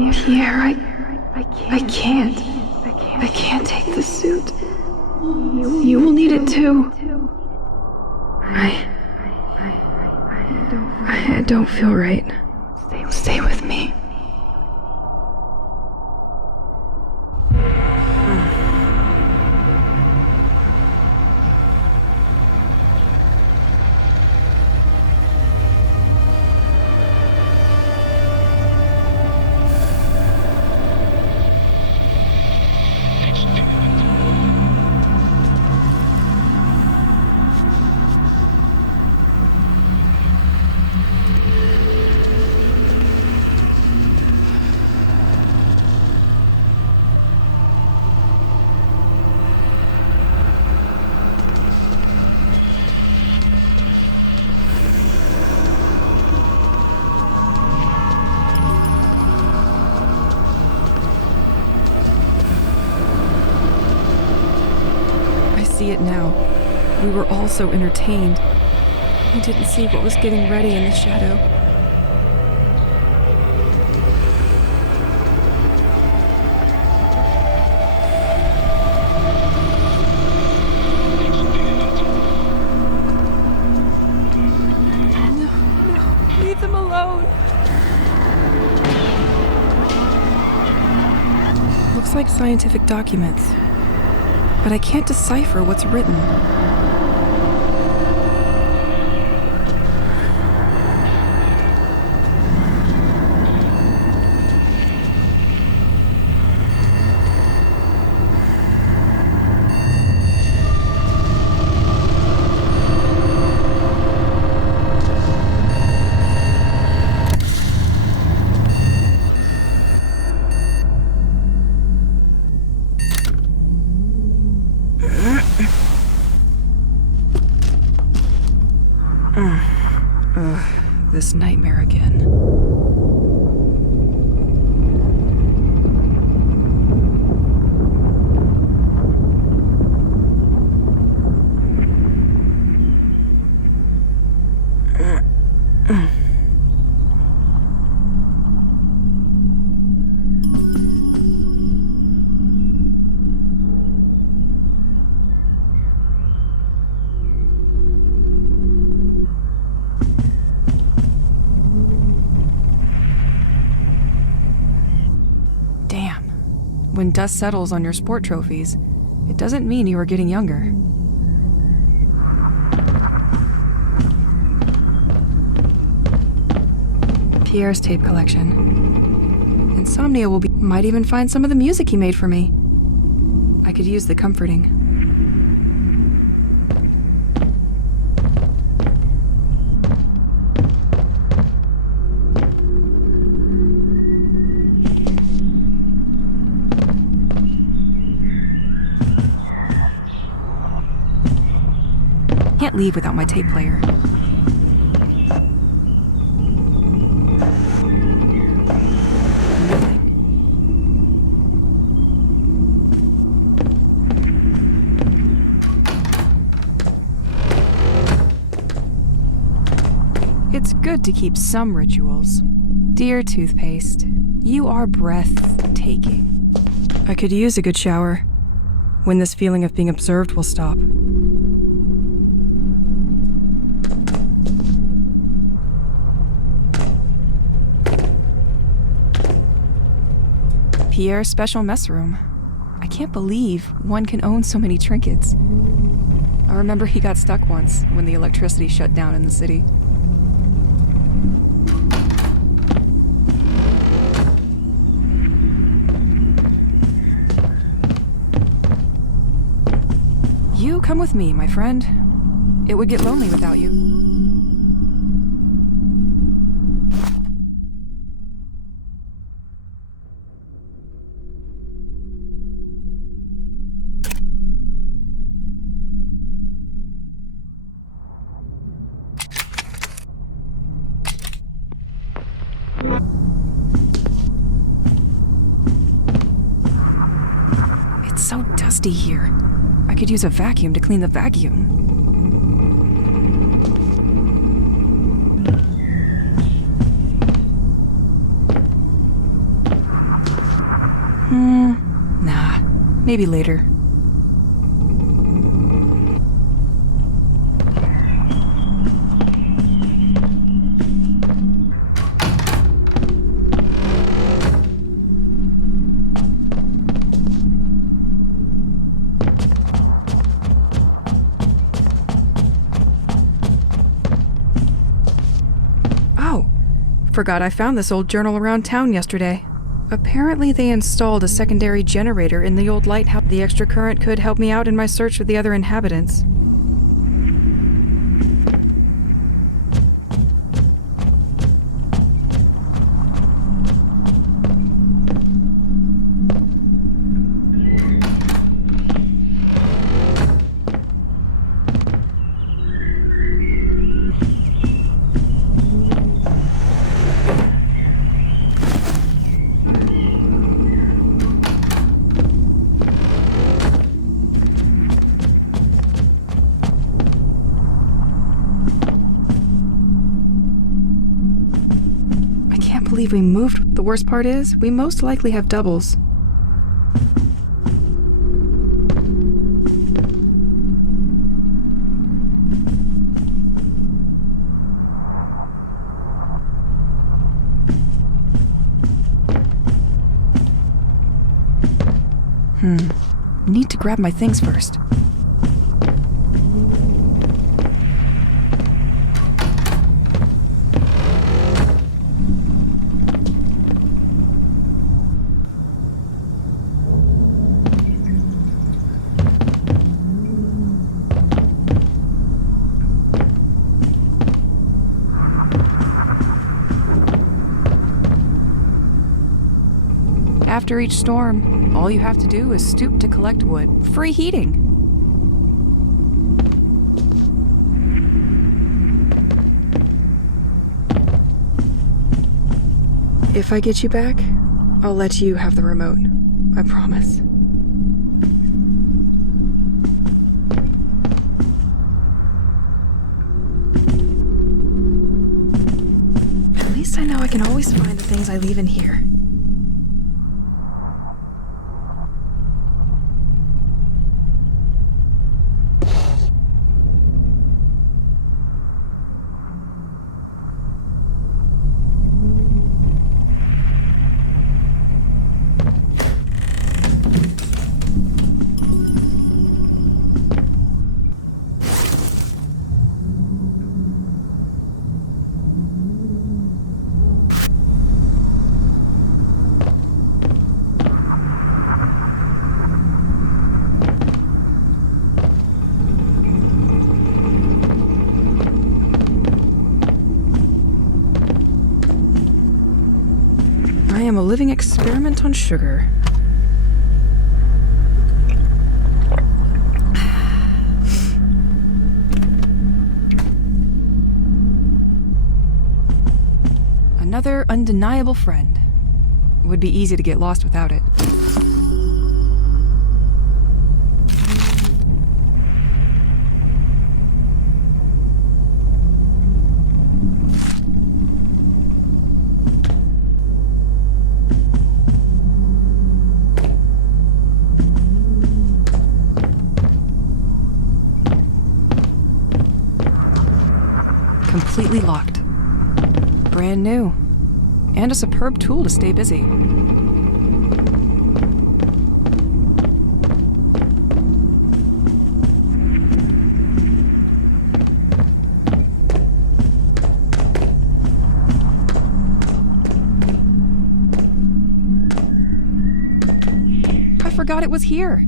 Pierre, I can't take the suit. You will need it too. I don't feel right. Stay with me. See it now. We were all so entertained. We didn't see what was getting ready in the shadow. No, leave them alone. Looks like scientific documents. But I can't decipher what's written. This nightmare again. When dust settles on your sport trophies, it doesn't mean you are getting younger. Pierre's tape collection. Insomnia might even find some of the music he made for me. I could use the comforting. Can't leave without my tape player. It's good to keep some rituals. Dear toothpaste, you are breathtaking. I could use a good shower. When this feeling of being observed will stop. Pierre's special mess room. I can't believe one can own so many trinkets. I remember he got stuck once when the electricity shut down in the city. You come with me, my friend. It would get lonely without you. It's so dusty here. I could use a vacuum to clean the vacuum. Maybe later. Oh, forgot I found this old journal around town yesterday. Apparently they installed a secondary generator in the old lighthouse. The extra current could help me out in my search for the other inhabitants. I believe we moved. The worst part is, we most likely have doubles. Need to grab my things first. After each storm, all you have to do is stoop to collect wood. Free heating! If I get you back, I'll let you have the remote. I promise. At least I know I can always find the things I leave in here. I am a living experiment on sugar. Another undeniable friend. It would be easy to get lost without it. Completely locked. Brand new. And a superb tool to stay busy. I forgot it was here.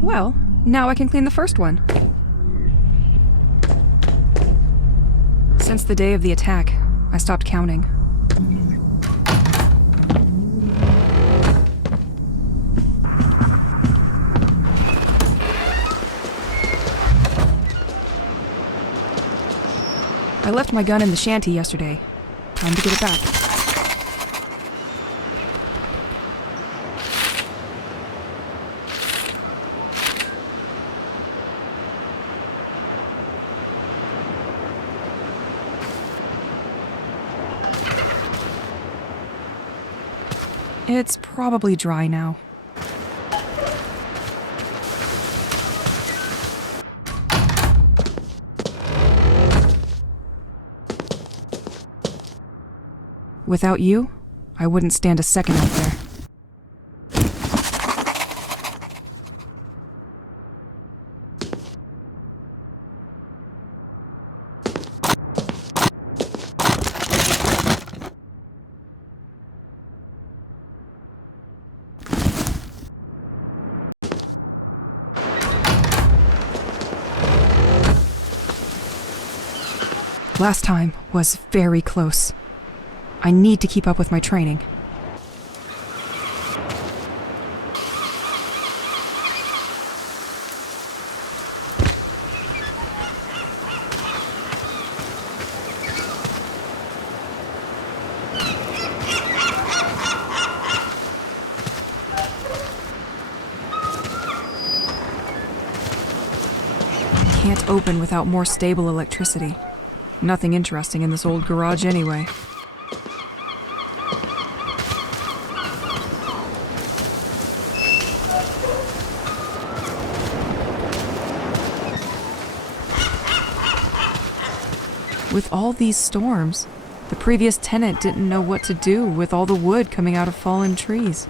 Well, now I can clean the first one. Since the day of the attack, I stopped counting. I left my gun in the shanty yesterday. Time to get it back. It's probably dry now. Without you, I wouldn't stand a second out there. Last time was very close. I need to keep up with my training. Can't open without more stable electricity. Nothing interesting in this old garage anyway. With all these storms, the previous tenant didn't know what to do with all the wood coming out of fallen trees.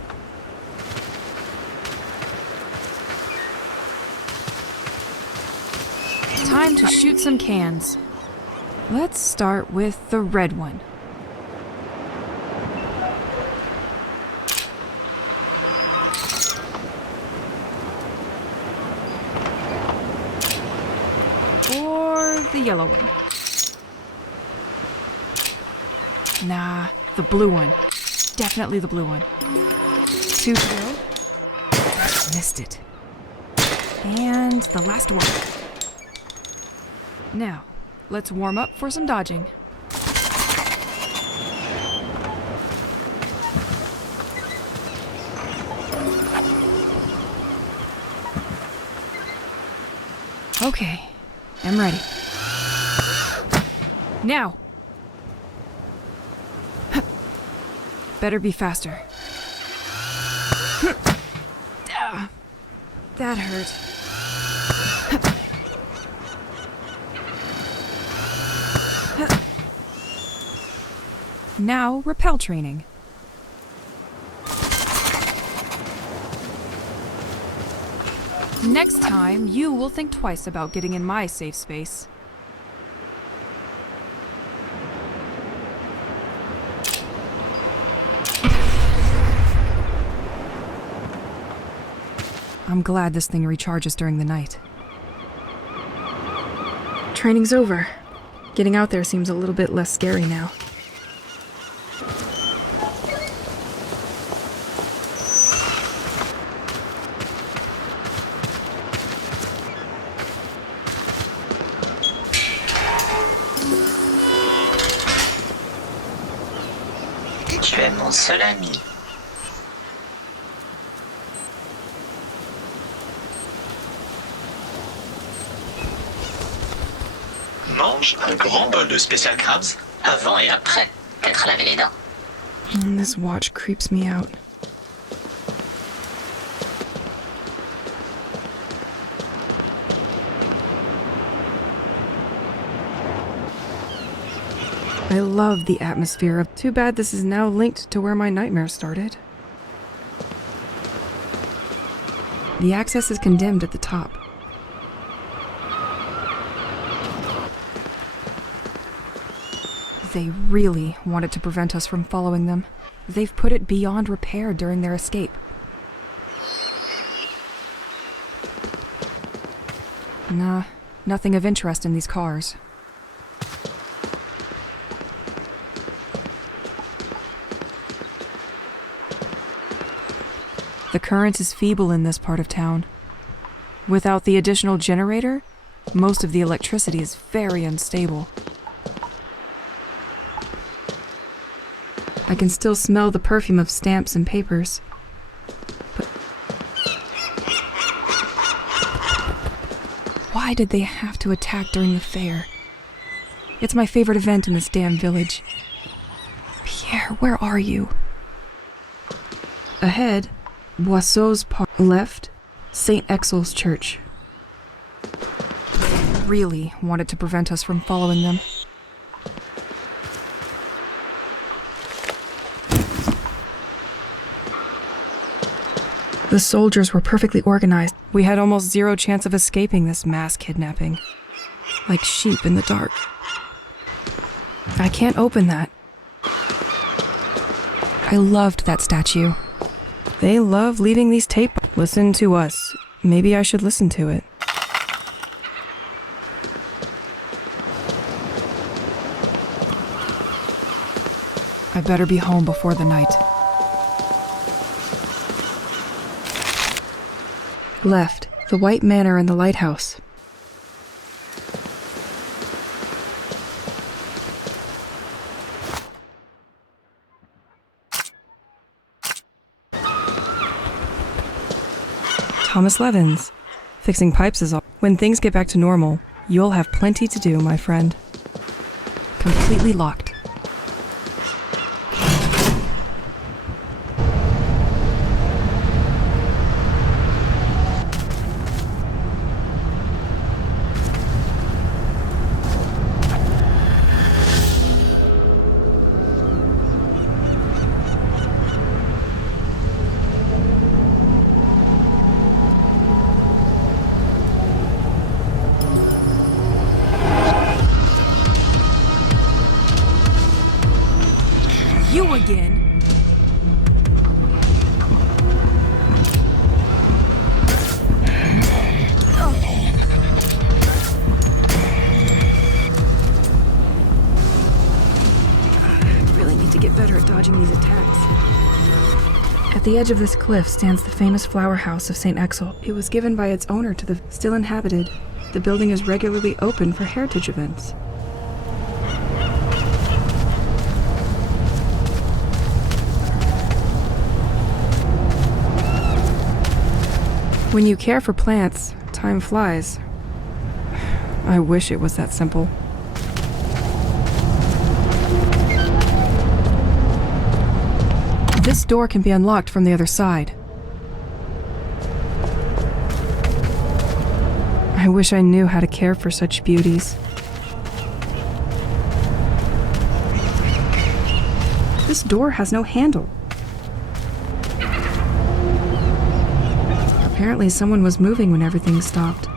Time to shoot some cans. Let's start with the red one. Or the yellow one. Nah, the blue one. Definitely the blue one. 2 kill. Missed it. And the last one. Now, let's warm up for some dodging. Okay, I'm ready. Now! Better be faster. That hurt. Now, rappel training. Next time, you will think twice about getting in my safe space. I'm glad this thing recharges during the night. Training's over. Getting out there seems a little bit less scary now. Tu es mon seul ami. Mange un grand bol de Special Crabs avant et après t'être lavé les dents. This watch creeps me out. I love the atmosphere of. Too bad this is now linked to where my nightmare started. The access is condemned at the top. They really wanted to prevent us from following them. They've put it beyond repair during their escape. Nah, nothing of interest in these cars. The current is feeble in this part of town. Without the additional generator, most of the electricity is very unstable. I can still smell the perfume of stamps and papers. But why did they have to attack during the fair? It's my favorite event in this damn village. Pierre, where are you? ahead, Boisseau's Park. Left, St. Exel's Church. Really wanted to prevent us from following them. The soldiers were perfectly organized. We had almost zero chance of escaping this mass kidnapping. Like sheep in the dark. I can't open that. I loved that statue. They love leaving these tapes. Listen to us. Maybe I should listen to it. I better be home before the night. Left, the White Manor and the lighthouse. Thomas Levins. Fixing pipes is all. When things get back to normal, you'll have plenty to do, my friend. Completely locked. You again? I really need to get better at dodging these attacks. At the edge of this cliff stands the famous flower house of St. Exel. It was given by its owner to the still inhabited. The building is regularly open for heritage events. When you care for plants, time flies. I wish it was that simple. This door can be unlocked from the other side. I wish I knew how to care for such beauties. This door has no handle. Apparently someone was moving when everything stopped.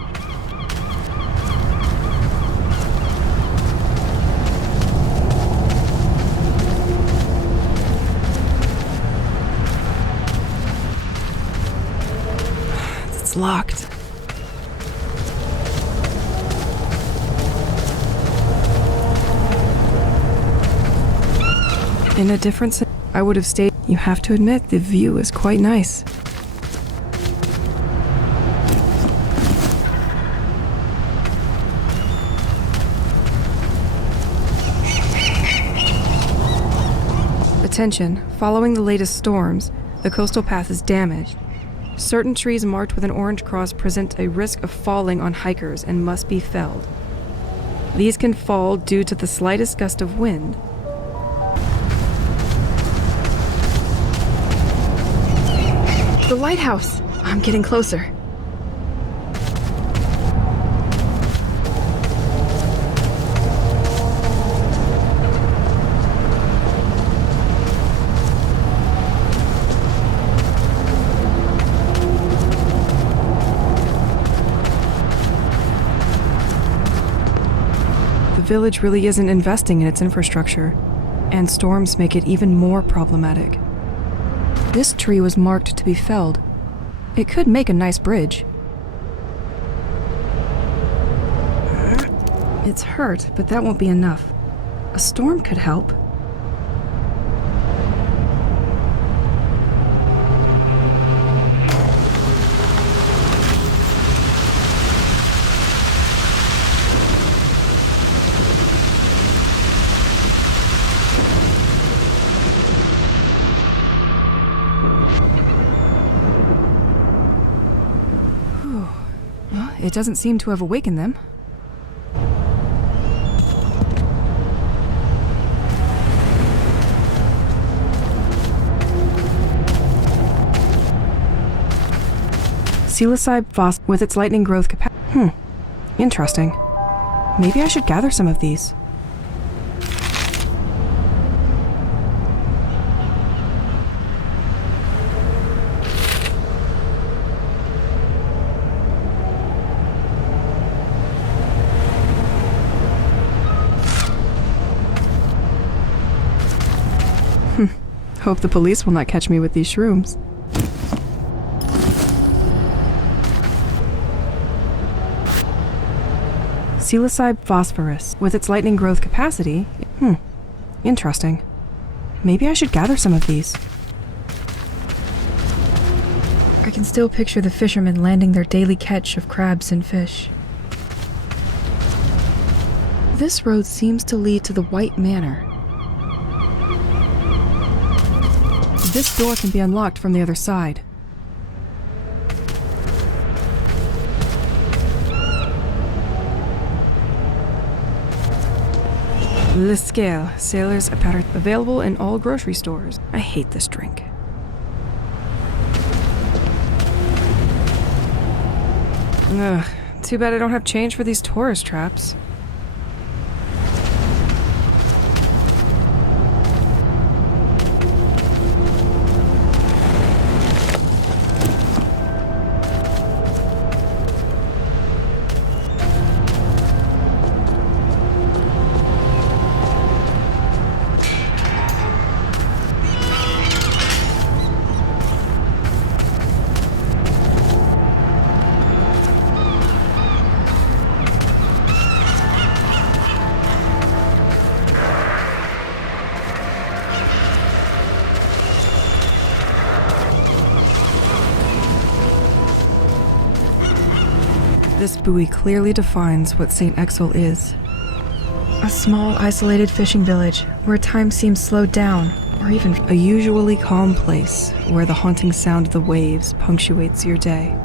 It's locked. In a different sense, I would have stayed. You have to admit, the view is quite nice. Attention, following the latest storms, the coastal path is damaged. Certain trees marked with an orange cross present a risk of falling on hikers and must be felled. These can fall due to the slightest gust of wind. The lighthouse! I'm getting closer. The village really isn't investing in its infrastructure, and storms make it even more problematic. This tree was marked to be felled. It could make a nice bridge. It's hurt, but that won't be enough. A storm could help. It doesn't seem to have awakened them. Psilocybe phos with its lightning growth capacity. Interesting. Maybe I should gather some of these. Hope the police will not catch me with these shrooms. Psilocybe phosphorus. With its lightning growth capacity... Interesting. Maybe I should gather some of these. I can still picture the fishermen landing their daily catch of crabs and fish. This road seems to lead to the White Manor. This door can be unlocked from the other side. Le Scale, Sailor's Apparent, available in all grocery stores. I hate this drink. Ugh, too bad I don't have change for these tourist traps. This buoy clearly defines what St. Exel is. A small, isolated fishing village where time seems slowed down, or even a usually calm place where the haunting sound of the waves punctuates your day.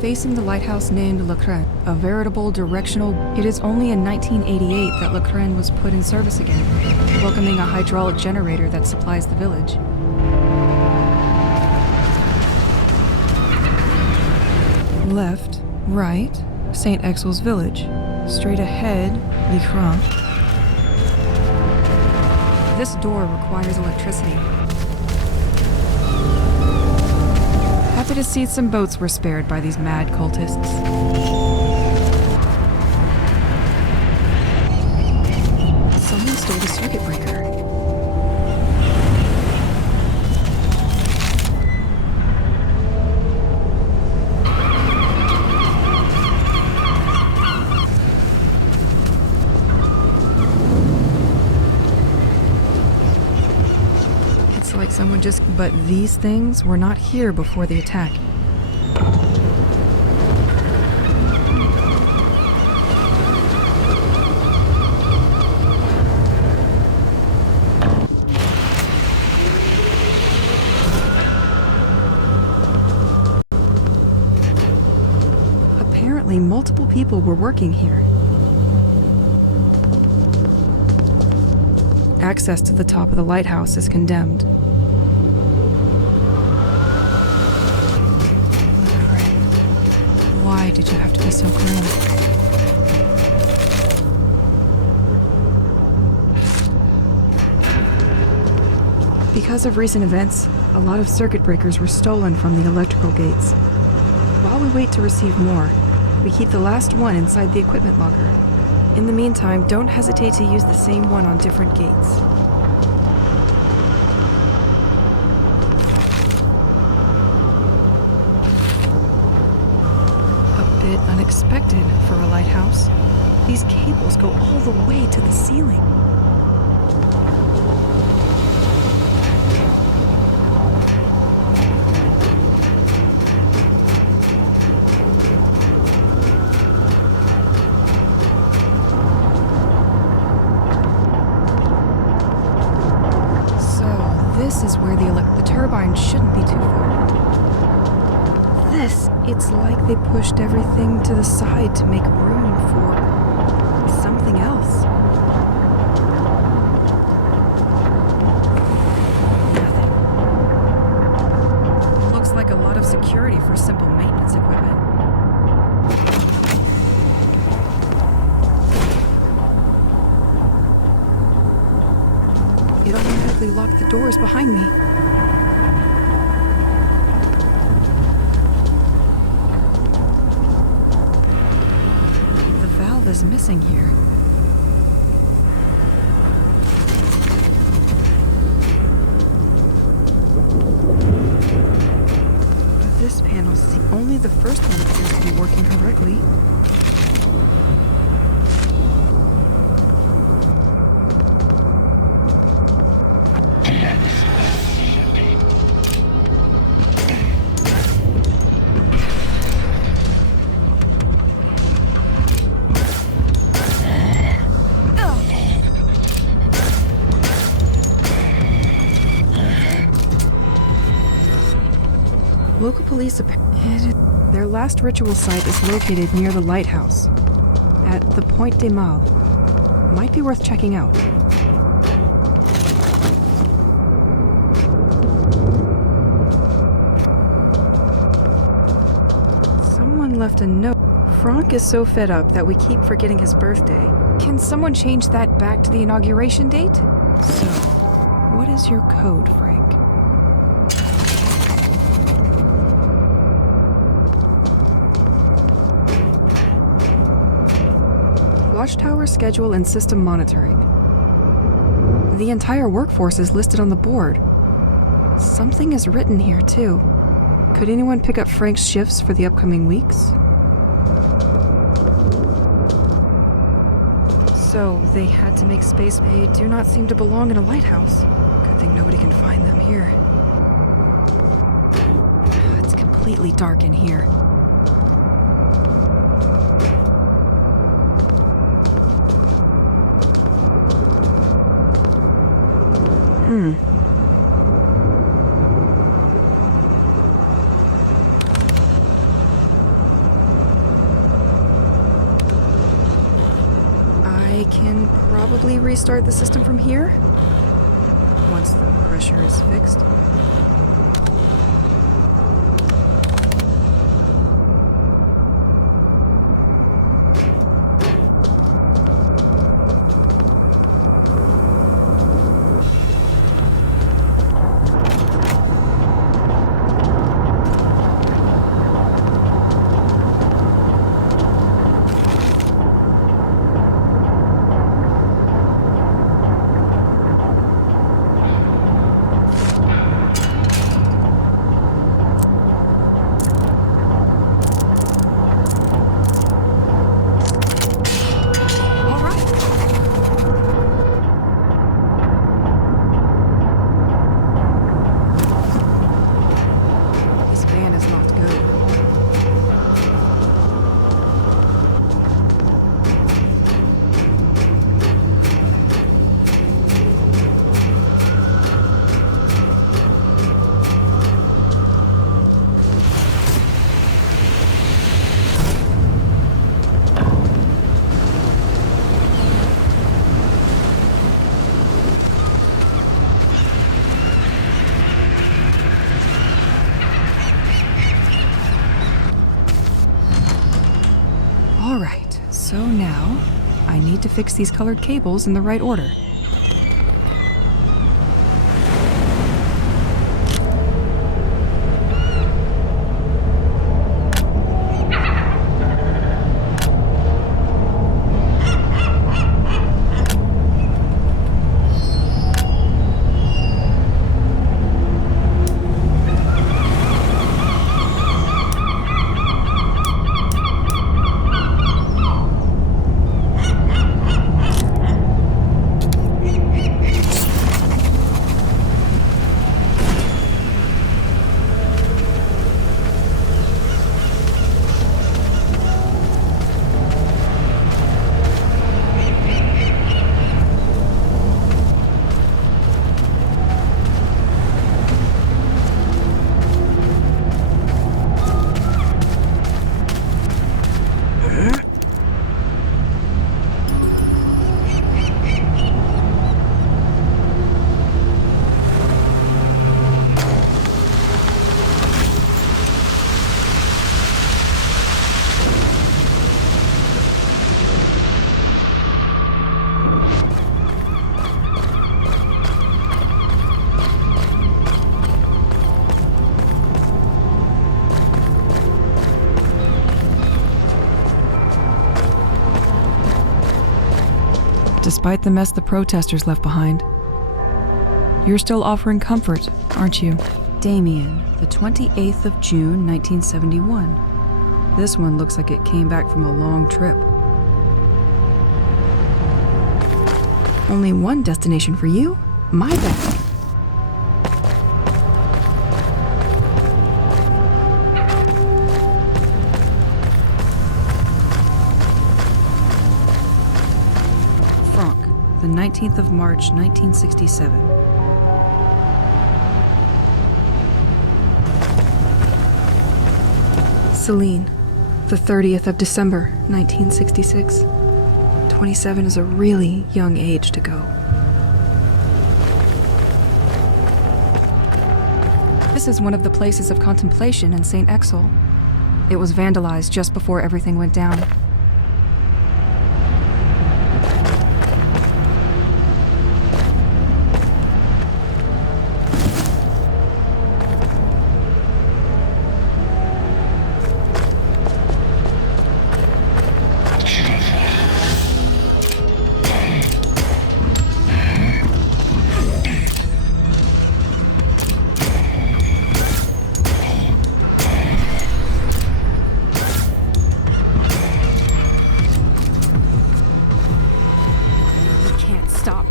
Facing the lighthouse named Le Crane, a veritable directional. It is only in 1988 that Le Crane was put in service again, welcoming a hydraulic generator that supplies the village. Left, right, St. Exel's village. Straight ahead, Le Crane. This door requires electricity. Happy to see some boats were spared by these mad cultists. Someone stole the circuit breaker. Like someone just... But these things were not here before the attack. Apparently, multiple people were working here. Access to the top of the lighthouse is condemned. Why did you have to be so grim? Because of recent events, a lot of circuit breakers were stolen from the electrical gates. While we wait to receive more, we keep the last one inside the equipment locker. In the meantime, don't hesitate to use the same one on different gates. Bit unexpected for a lighthouse. These cables go all the way to the ceiling. So this is where the turbine shouldn't be too far. It's like they pushed everything to the side to make room for something else. It automatically locked the doors behind me. The valve is missing here. This panel, only the first one appears to be working correctly. Local police, their last ritual site is located near the lighthouse, at the Point des Mâles. Might be worth checking out. Someone left a note. Franck is so fed up that we keep forgetting his birthday. Can someone change that back to the inauguration date? So, what is your code, Frank? Watchtower schedule and system monitoring. The entire workforce is listed on the board. Something is written here, too. Could anyone pick up Frank's shifts for the upcoming weeks? So, they had to make space. They do not seem to belong in a lighthouse. Good thing nobody can find them here. It's completely dark in here. I can probably restart the system from here, once the pressure is fixed. Alright, so now I need to fix these colored cables in the right order. Despite the mess the protesters left behind, you're still offering comfort, aren't you? Damien, the 28th of June, 1971. This one looks like it came back from a long trip. Only one destination for you? My bad. Franck, the 19th of March, 1967. Celine, the 30th of December, 1966. 27 is a really young age to go. This is one of the places of contemplation in St. Exel. It was vandalized just before everything went down.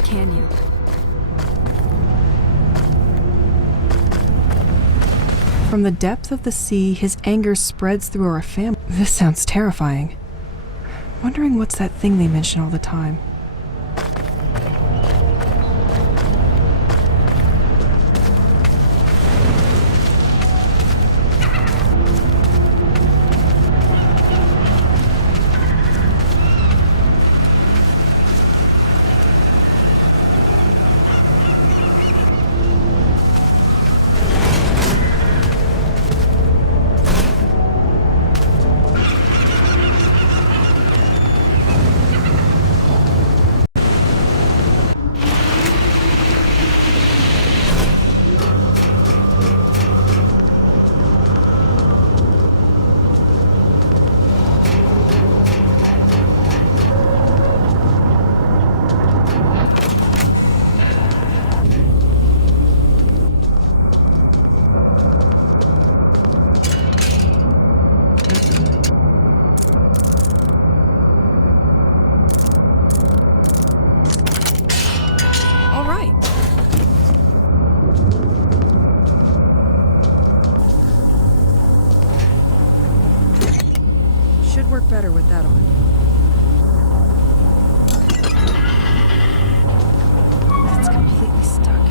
Can you? From the depth of the sea, his anger spreads through our family. This sounds terrifying. Wondering what's that thing they mention all the time. Should work better with that on. It's completely stuck.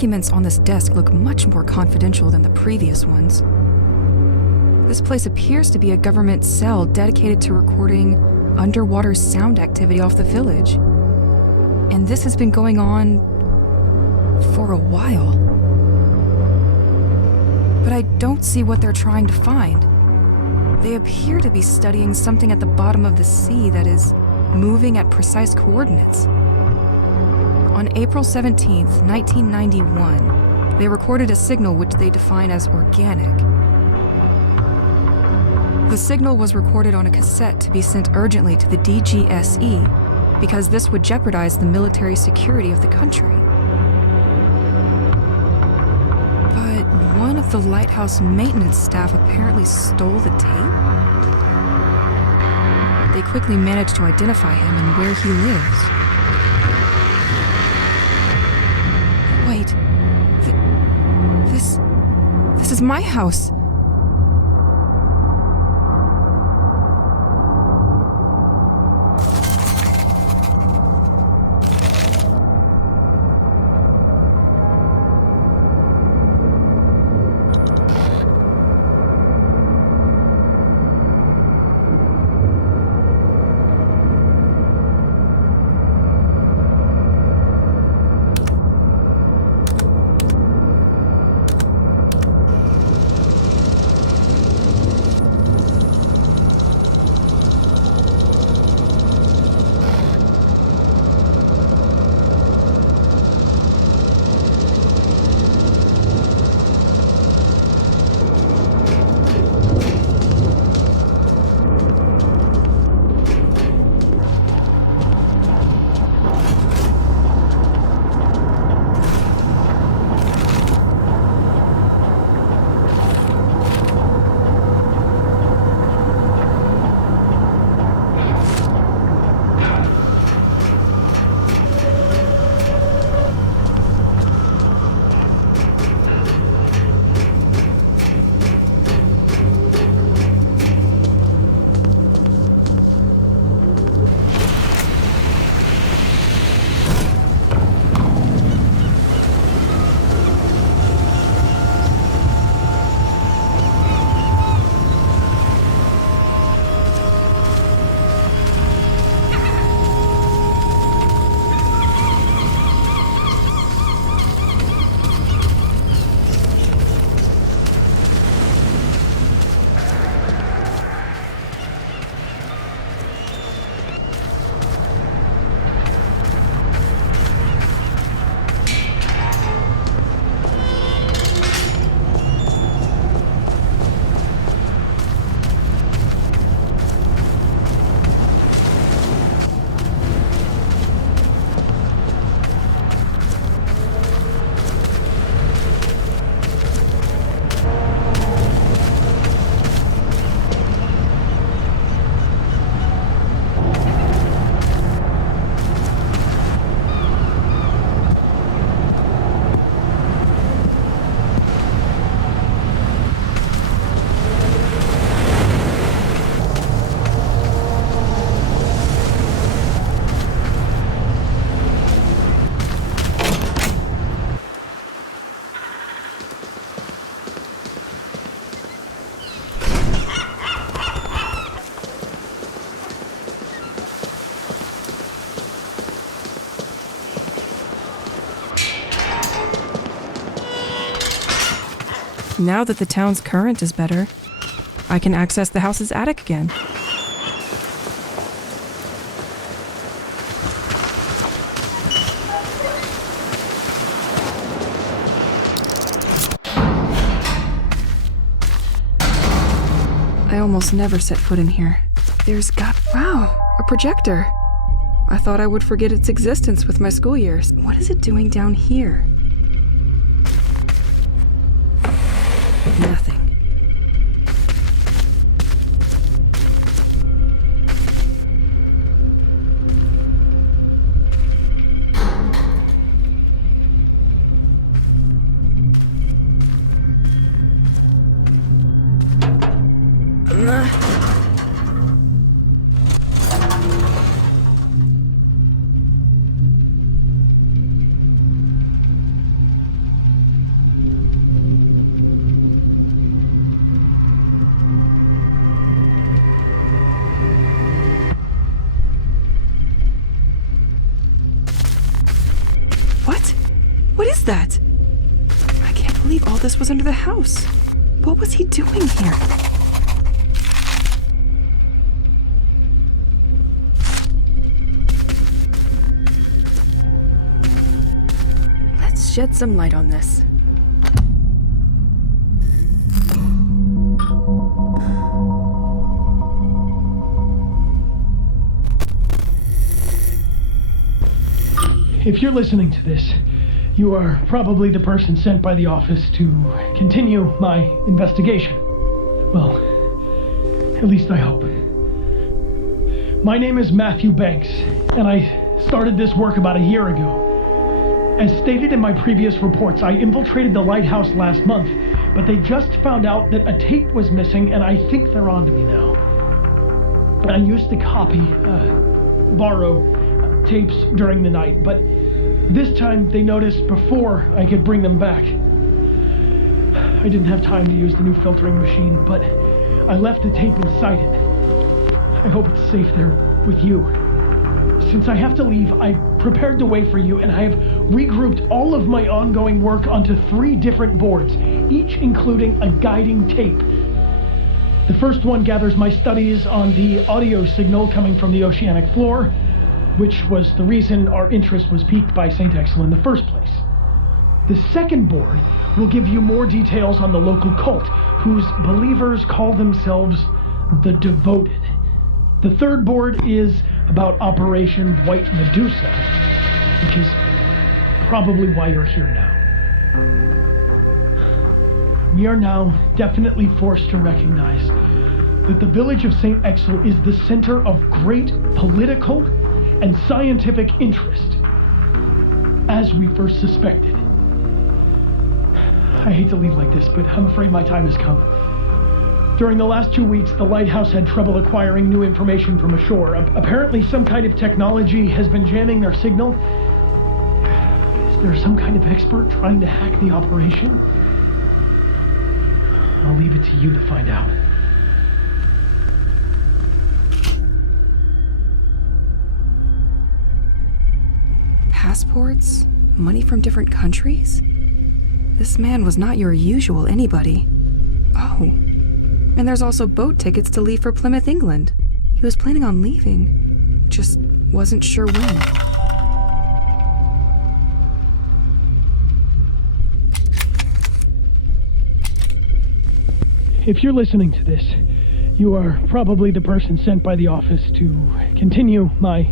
documents on this desk look much more confidential than the previous ones. This place appears to be a government cell dedicated to recording underwater sound activity off the village. And this has been going on for a while. But I don't see what they're trying to find. They appear to be studying something at the bottom of the sea that is moving at precise coordinates. On April 17th, 1991, they recorded a signal which they define as organic. The signal was recorded on a cassette to be sent urgently to the DGSE because this would jeopardize the military security of the country. But one of the lighthouse maintenance staff apparently stole the tape. They quickly managed to identify him and where he lives. Wait, this is my house. Now that the town's current is better, I can access the house's attic again. I almost never set foot in here. Wow, a projector. I thought I would forget its existence with my school years. What is it doing down here? Nothing. was that? I can't believe all this was under the house. What was he doing here? Let's shed some light on this. If you're listening to this, you are probably the person sent by the office to continue my investigation. Well, at least I hope. My name is Matthew Banks, and I started this work about a year ago. As stated in my previous reports, I infiltrated the lighthouse last month, but they just found out that a tape was missing, and I think they're on to me now. I used to borrow tapes during the night, but this time they noticed before I could bring them back. I didn't have time to use the new filtering machine, but I left the tape inside it. I hope it's safe there with you. Since I have to leave, I prepared the way for you, and I have regrouped all of my ongoing work onto 3 different boards, each including a guiding tape. The first one gathers my studies on the audio signal coming from the oceanic floor, which was the reason our interest was piqued by St. Exel in the first place. The second board will give you more details on the local cult, whose believers call themselves the Devoted. The third board is about Operation White Medusa, which is probably why you're here now. We are now definitely forced to recognize that the village of St. Exel is the center of great political and scientific interest, as we first suspected. I hate to leave like this, but I'm afraid my time has come. During the last 2 weeks, the lighthouse had trouble acquiring new information from ashore. Apparently, some kind of technology has been jamming their signal. Is there some kind of expert trying to hack the operation? I'll leave it to you to find out. Passports? Money from different countries? This man was not your usual anybody. Oh. And there's also boat tickets to leave for Plymouth, England. He was planning on leaving, just wasn't sure when. If you're listening to this, you are probably the person sent by the office to continue my...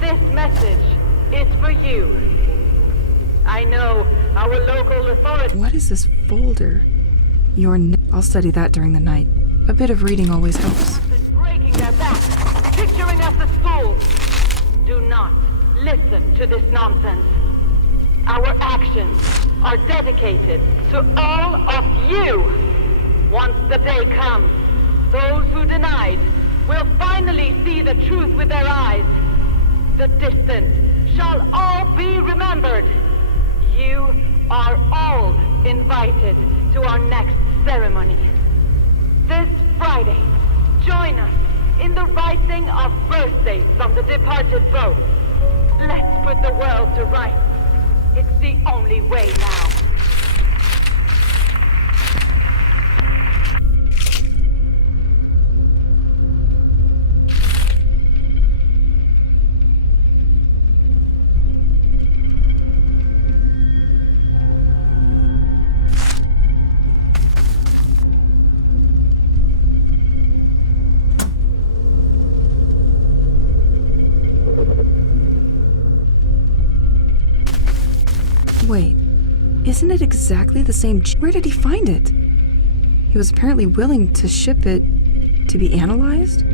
This message is for you. I know our local authorities... What is this folder? I'll study that during the night. A bit of reading always helps. Breaking their backs, picturing us as fools. Do not listen to this nonsense. Our actions are dedicated to all of you. Once the day comes, those who denied will finally see the truth with their eyes. The distant shall all be remembered. You are all invited to our next ceremony. This Friday, join us in the writing of birthdays from the departed boat. Let's put the world to rights. It's the only way now. Wait, isn't it exactly the same? Where did he find it? He was apparently willing to ship it to be analyzed?